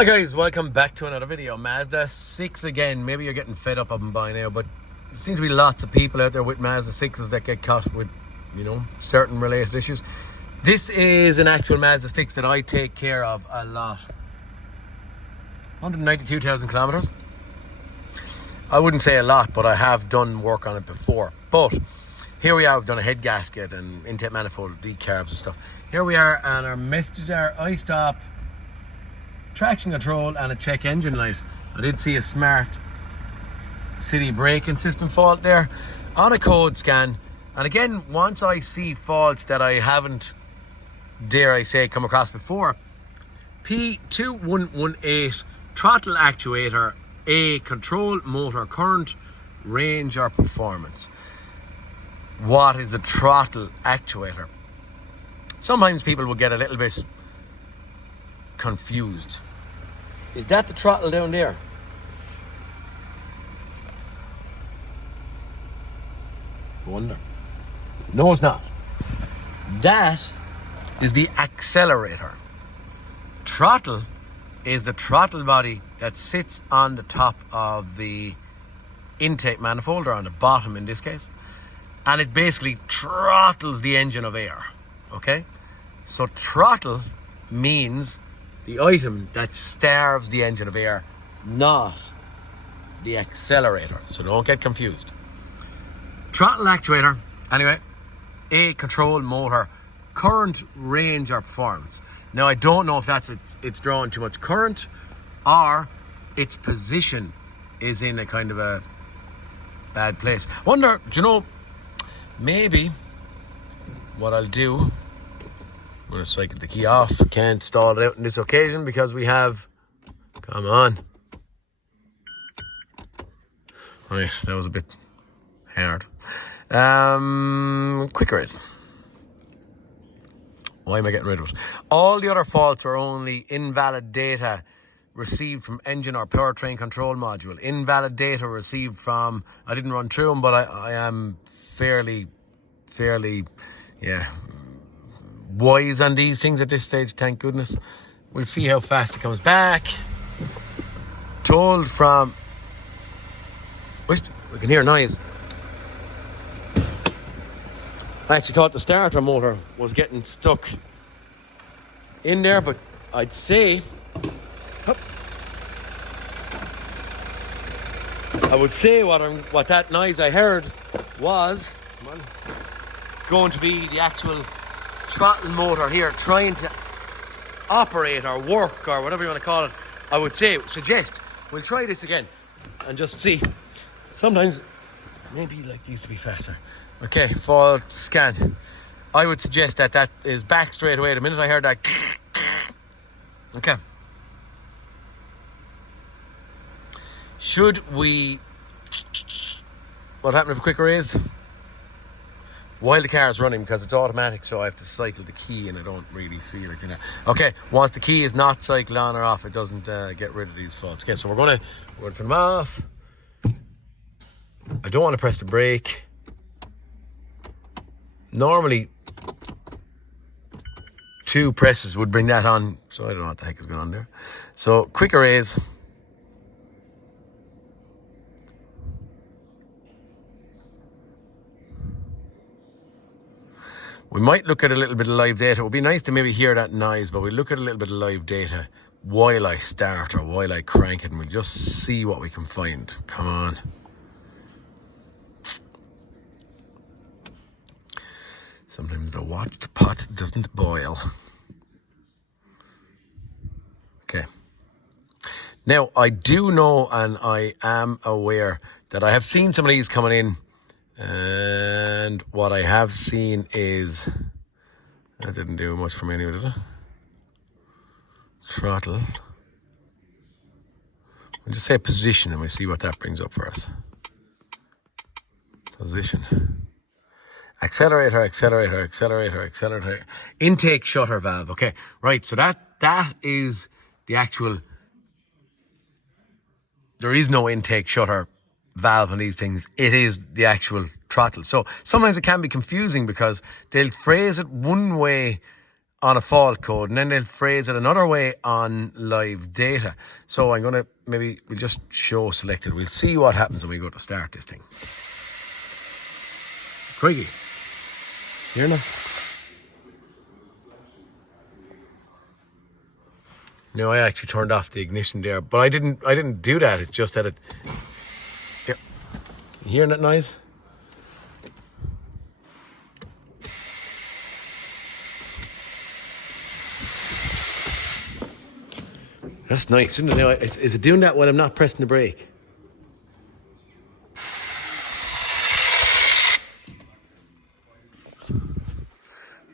Hi guys, welcome back to another video. Mazda 6 again. Maybe you're getting fed up of them by now, but there seems to be lots of people out there with Mazda 6s that get caught with, certain related issues. This is an actual Mazda 6 that I take care of a lot. 192,000 kilometers. I wouldn't say a lot, but I have done work on it before. But here we are, we've done a head gasket and intake manifold, decarbs and stuff. Here we are, and our messages are I-stop, traction control and a check engine light. I did see a smart city braking system fault there on a code scan. And again, once I see faults that I haven't, dare I say, come across before, P2118 throttle actuator, A, control motor current, range or performance. What is a throttle actuator? Sometimes people will get a little bit confused. Is that the throttle down there? I wonder. No, it's not. That is the accelerator. Throttle is the throttle body that sits on the top of the intake manifold, or on the bottom in this case, and it basically throttles the engine of air. Okay, so throttle means the item that starves the engine of air, not the accelerator. So don't get confused. Throttle actuator, anyway, A, control motor, current, range or performance. Now I don't know if that's it's drawing too much current, or its position is in a kind of a bad place. Wonder, maybe what I'll do, I'm going to cycle the key off. Can't stall it out in this occasion because we have... Come on. Right, that was a bit hard. Quick raise. Why am I getting rid of it? All the other faults are only invalid data received from engine or powertrain control module. Invalid data received from... I didn't run through them, but I am fairly, wise on these things at this stage, thank goodness. We'll see how fast it comes back. Told from... We can hear noise. I actually thought the starter motor was getting stuck in there, but I'd say... I would say what that noise I heard was going to be the actual throttle motor here trying to operate or work or whatever you want to call it. I would suggest we'll try this again and just see. Sometimes maybe like these to be faster. Okay, fault scan. I would suggest that is back straight away. The minute I heard that. Okay. Should we... What happened if a quick raised? While the car is running, because it's automatic, so I have to cycle the key and I don't really feel it. Okay, once the key is not cycled on or off, it doesn't get rid of these faults. Okay, so we're going to turn them off. I don't want to press the brake. Normally 2 presses would bring that on, so I don't know what the heck is going on there. So quick raise. We might look at a little bit of live data. It would be nice to maybe hear that noise, but we'll look at a little bit of live data while I start or while I crank it, and we'll just see what we can find. Come on. Sometimes the watched pot doesn't boil. Okay. Now, I do know, and I am aware that I have seen some of these coming in. And what I have seen is... That didn't do much for me anyway, did it? Throttle. We'll just say position and we'll see what that brings up for us. Position. Accelerator. Intake shutter valve. Okay, right, so that is the actual... There is no intake shutter valve on these things. It is the actual throttle. So sometimes it can be confusing because they'll phrase it one way on a fault code, and then they'll phrase it another way on live data. So I'm going to, we'll just show selected. We'll see what happens when we go to start this thing. Craigie, here now. No, I actually turned off the ignition there, but I didn't do that. It's just that it. Here. You hearing that noise? That's nice, isn't it? Is it doing that while I'm not pressing the brake?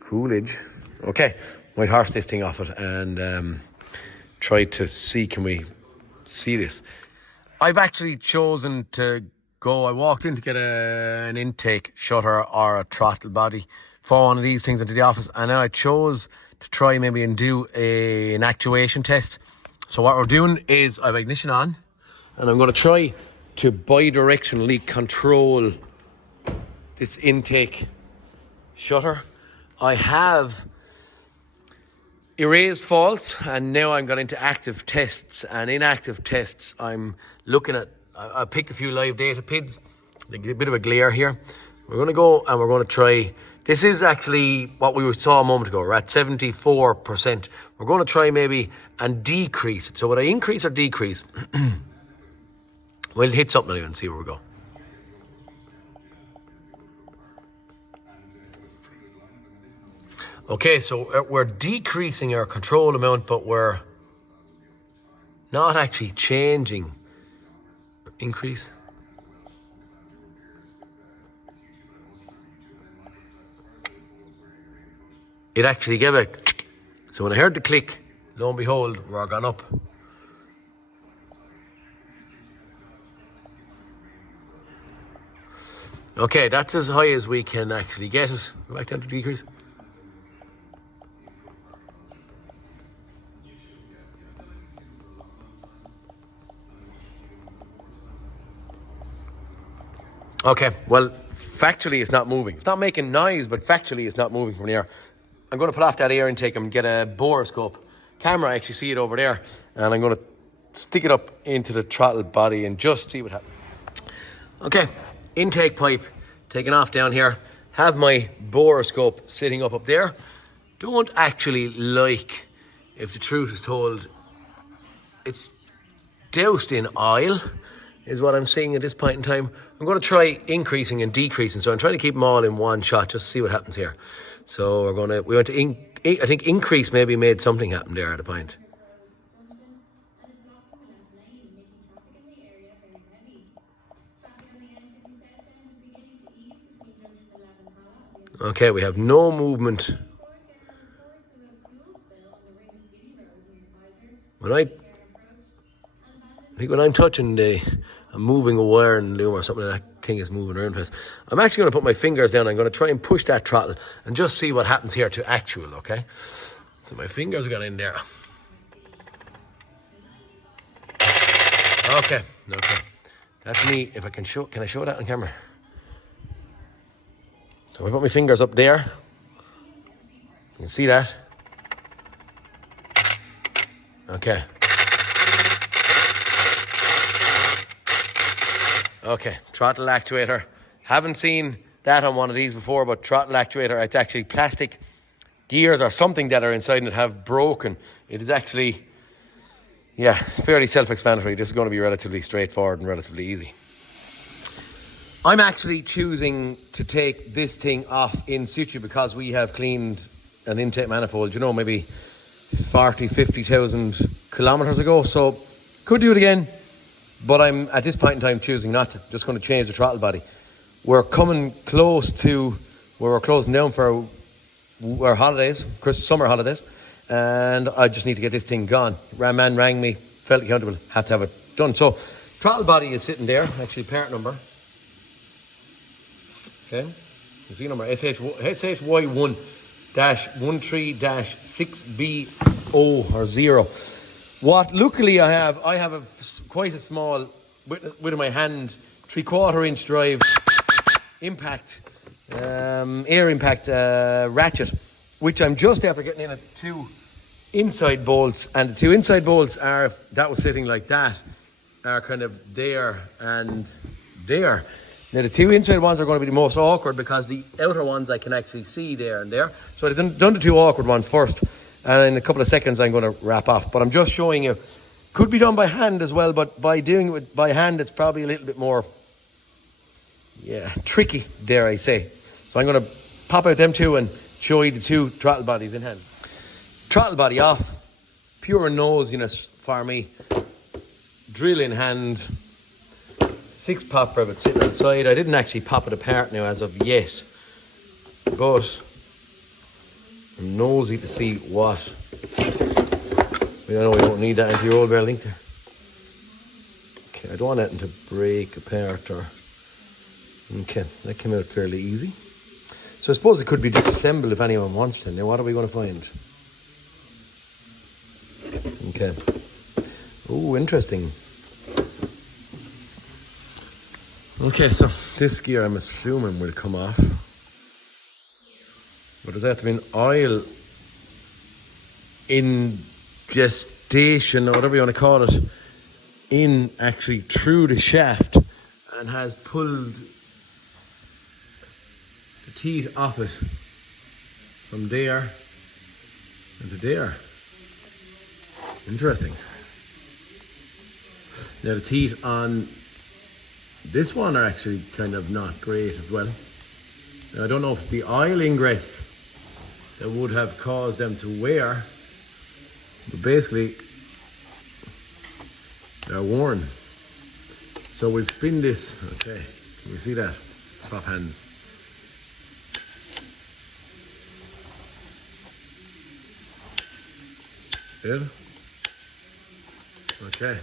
Coolidge. Okay, might horse this thing off it and try to see, can we see this? I've actually chosen to go, I walked in to get an intake shutter or a throttle body for one of these things into the office, and then I chose to try maybe and do an actuation test. So what we're doing is I have ignition on, and I'm going to try to bidirectionally control this intake shutter. I have erased faults, and now I'm going into active tests, and in active tests I'm looking at, I picked a few live data PIDs. They get a bit of a glare here. We're going to go and we're going to try. This is actually what we saw a moment ago. We're at 74%. We're going to try maybe and decrease it. So would I increase or decrease? We'll hit something and see where we go. Okay, so we're decreasing our control amount, but we're not actually changing. Increase. It actually gave a, so when I heard the click, lo and behold, we're gone up. Okay, that's as high as we can actually get it. Go back down to decrease. Okay, well, factually it's not moving. It's not making noise, but factually it's not moving from the air. I'm going to put off that air intake and get a borescope camera. I actually see it over there, and I'm going to stick it up into the throttle body and just see what happens. Okay, intake pipe taken off down here. Have my borescope sitting up there. Don't actually like, if the truth is told, it's doused in oil, is what I'm seeing at this point in time. I'm going to try increasing and decreasing, so I'm trying to keep them all in one shot, just to see what happens here. So we went to, I think increase maybe made something happen there at a point. Okay, we have no movement. When I'm touching I'm moving a wire and loom or something, that thing is moving around place. I'm actually going to put my fingers down. I'm going to try and push that throttle and just see what happens here to actual, okay? So my fingers are going in there. Okay. That's me. If I can I show that on camera? So I put my fingers up there. You can see that. Okay. Okay, throttle actuator. Haven't seen that on one of these before, but throttle actuator, it's actually plastic gears or something that are inside and have broken. It is actually, yeah, fairly self-explanatory. This is going to be relatively straightforward and relatively easy. I'm actually choosing to take this thing off in situ because we have cleaned an intake manifold, maybe 40, 50,000 kilometers ago. So could do it again. But I'm, at this point in time, choosing not to. Just going to change the throttle body. We're coming close to where we're closing down for our holidays, summer holidays, and I just need to get this thing gone. Man rang me, felt accountable, have to have it done. So, throttle body is sitting there, actually part number. Okay, you see number SH1-13-6B0 or 0. What luckily I have quite a small, with my hand, 3/4 inch drive impact, air impact ratchet which I'm just after getting in at 2 inside bolts, and the 2 inside bolts are, if that was sitting like that, are kind of there and there. Now the 2 inside ones are going to be the most awkward because the outer ones I can actually see there and there. So I've done the 2 awkward ones first, and in a couple of seconds I'm going to wrap off. But I'm just showing you, could be done by hand as well, but by doing it by hand it's probably a little bit more, tricky, dare I say. So I'm going to pop out them 2 and show you the 2 throttle bodies in hand. Throttle body off, pure nose unit for me, drill in hand, 6 pop rivet sitting on the side. I didn't actually pop it apart now as of yet, but I'm nosy to see what. I know we don't need that into your old bear link there. Okay, I don't want that to break apart or. Okay, that came out fairly easy. So I suppose it could be disassembled if anyone wants to. Now what are we going to find? Okay. Oh, interesting. Okay, so this gear I'm assuming will come off. But does that mean oil in gestation, or whatever you want to call it, in actually through the shaft and has pulled the teeth off it from there into there. Interesting. Now the teeth on this one are actually kind of not great as well. Now, I don't know if the oil ingress that would have caused them to wear, but basically they're worn. So we'll spin this. Okay, can you see that? Swap hands. Good. Okay.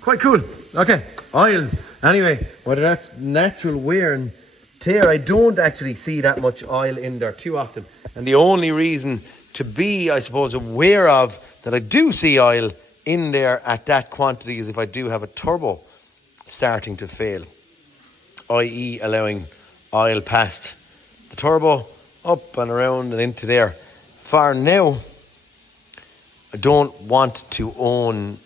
Quite cool. Okay, oil. Anyway, whether that's natural wear and tear, I don't actually see that much oil in there too often. And the only reason to be, I suppose, aware of that I do see oil in there at that quantity is if I do have a turbo starting to fail, i.e. allowing oil past the turbo, up and around and into there. For now, I don't want to own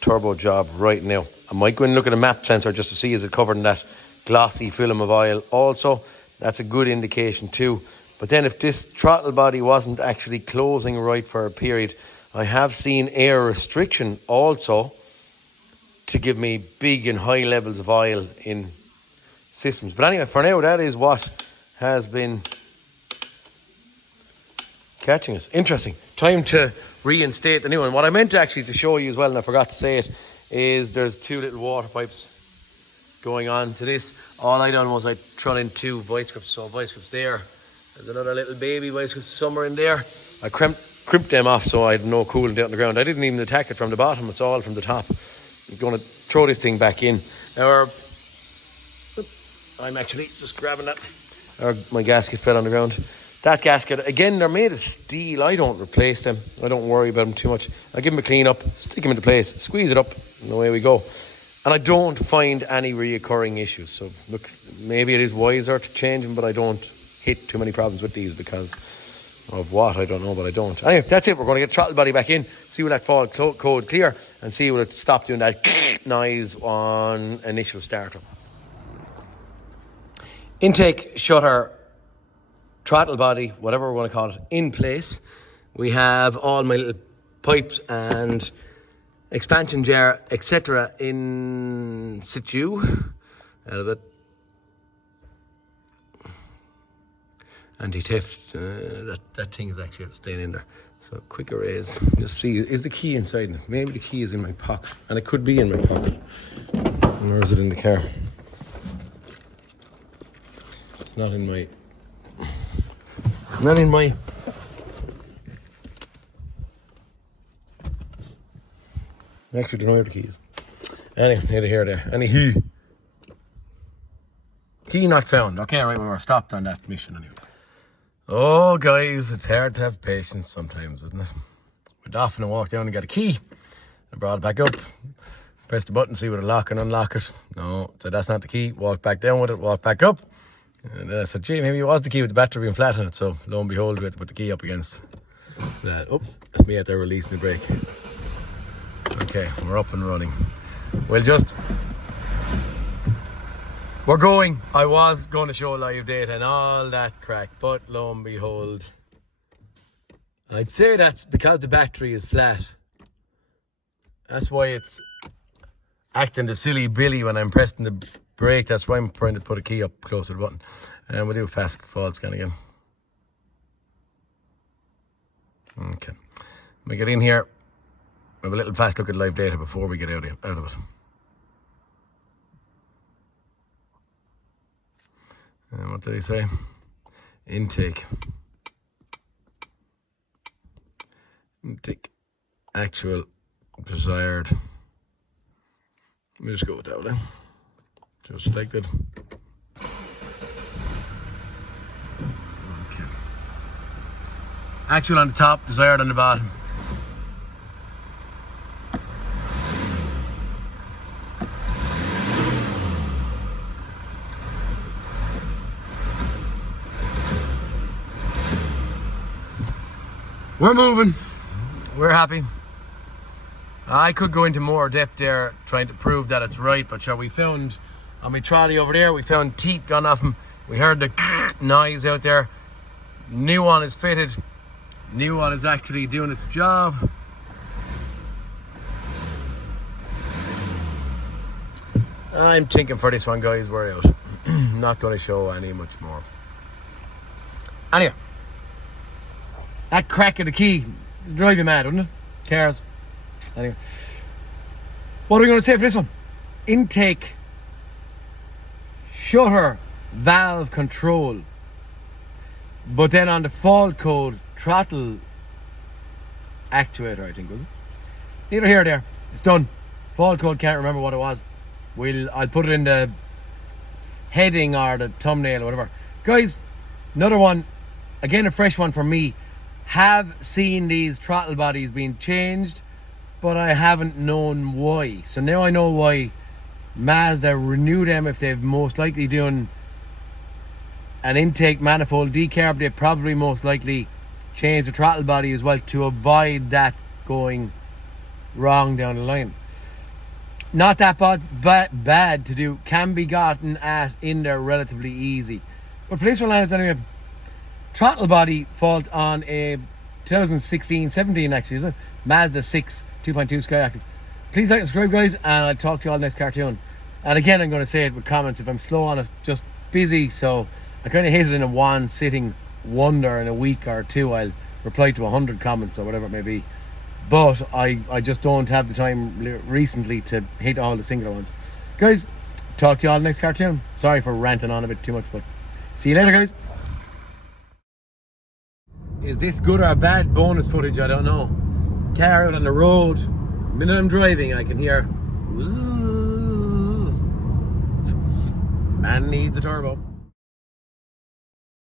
turbo job right now. I might go and look at a map sensor just to see is it covered in that glossy film of oil also. That's a good indication too. But then if this throttle body wasn't actually closing right for a period, I have seen air restriction also to give me big and high levels of oil in systems. But anyway, for now, that is what has been catching us. Interesting. Time to reinstate the new one. What I meant to actually to show you as well, and I forgot to say it, is there's 2 little water pipes going on to this. All I done was I thrown in 2 vice grips. So vice grips there. There's another little baby vice grip somewhere in there. I crimped them off so I had no coolant out on the ground. I didn't even attack it from the bottom. It's all from the top. I'm going to throw this thing back in. Now, I'm actually just grabbing that. My gasket fell on the ground. That gasket, again, they're made of steel. I don't replace them. I don't worry about them too much. I give them a clean up, stick them into place, squeeze it up, and away we go. And I don't find any reoccurring issues. So look, maybe it is wiser to change them, but I don't hit too many problems with these because of what, I don't know, but I don't. Anyway, that's it. We're going to get the throttle body back in, see will that fault code clear, and see will it stop doing that noise on initial startup. Intake shutter, throttle body, whatever we want to call it, in place. We have all my little pipes and expansion jar, etc. in situ. Out of it. Anti-theft, that thing is actually staying in there. So quick erase. Just see, is the key inside? Maybe the key is in my pocket, and it could be in my pocket. Or is it in the car? It's not in my. Not in my. I actually don't know where the key is. Anyway, neither here or there. Anywho. Key not found. Okay, right, we were stopped on that mission anyway. Oh, guys, it's hard to have patience sometimes, isn't it? Went off and I walked down and got a key. I brought it back up Press the button, see would it lock and unlock it. No, so that's not the key. Walk back down with it, walk back up. And then I said, gee, maybe it was the key with the battery being flat on it. So lo and behold, we had to put the key up against that. Oh, that's me out there releasing the brake. Okay, we're up and running. We're going. I was going to show live data and all that crack, but lo and behold, I'd say that's because the battery is flat. That's why it's acting the silly billy when I'm pressing the brake. That's why I'm trying to put a key up close to the button. And we'll do a fast fault scan again. Okay. Let me get in here. Have a little fast look at live data before we get out of it. And what did he say? Intake. Actual desired. Let me just go with that then. Just selected. Okay. Actual on the top, desired on the bottom. We're moving. We're happy. I could go into more depth there trying to prove that it's right, but sure, we found on my trolley over there, we found teeth gone off him. We heard the noise out there. New one is fitted. New one is actually doing its job. I'm thinking for this one, guys, we're out. Not going to show any much more. Anyway, that crack of the key drive you mad, wouldn't it? Cars. Anyway, what are we going to say for this one? Intake, shutter, valve control. But then on the fault code, throttle actuator, I think, was it? Neither here nor there. It's done. Fault code, can't remember what it was. I'll put it in the heading or the thumbnail or whatever. Guys, another one, again a fresh one for me. Have seen these throttle bodies being changed, but I haven't known why. So now I know why Mazda renew them. If they've most likely done an intake manifold decarb, they probably most likely change the throttle body as well to avoid that going wrong down the line. Not that bad to do, can be gotten in there relatively easy. But for this one, lads, anyway, throttle body fault on a 2016-17 actually, is it? Mazda 6 2.2 Skyactiv. Please like and subscribe, guys, and I'll talk to you all next cartoon. And again, I'm going to say it with comments. If I'm slow on it, just busy, so I kind of hit it in a one sitting wonder. In a week or two I'll reply to 100 comments or whatever it may be, but I just don't have the time recently to hit all the singular ones. Guys, talk to you all next cartoon. Sorry for ranting on a bit too much, but see you later, guys. Is this good or bad bonus footage? I don't know. Car out on the road, the minute I'm driving I can hear man needs a turbo.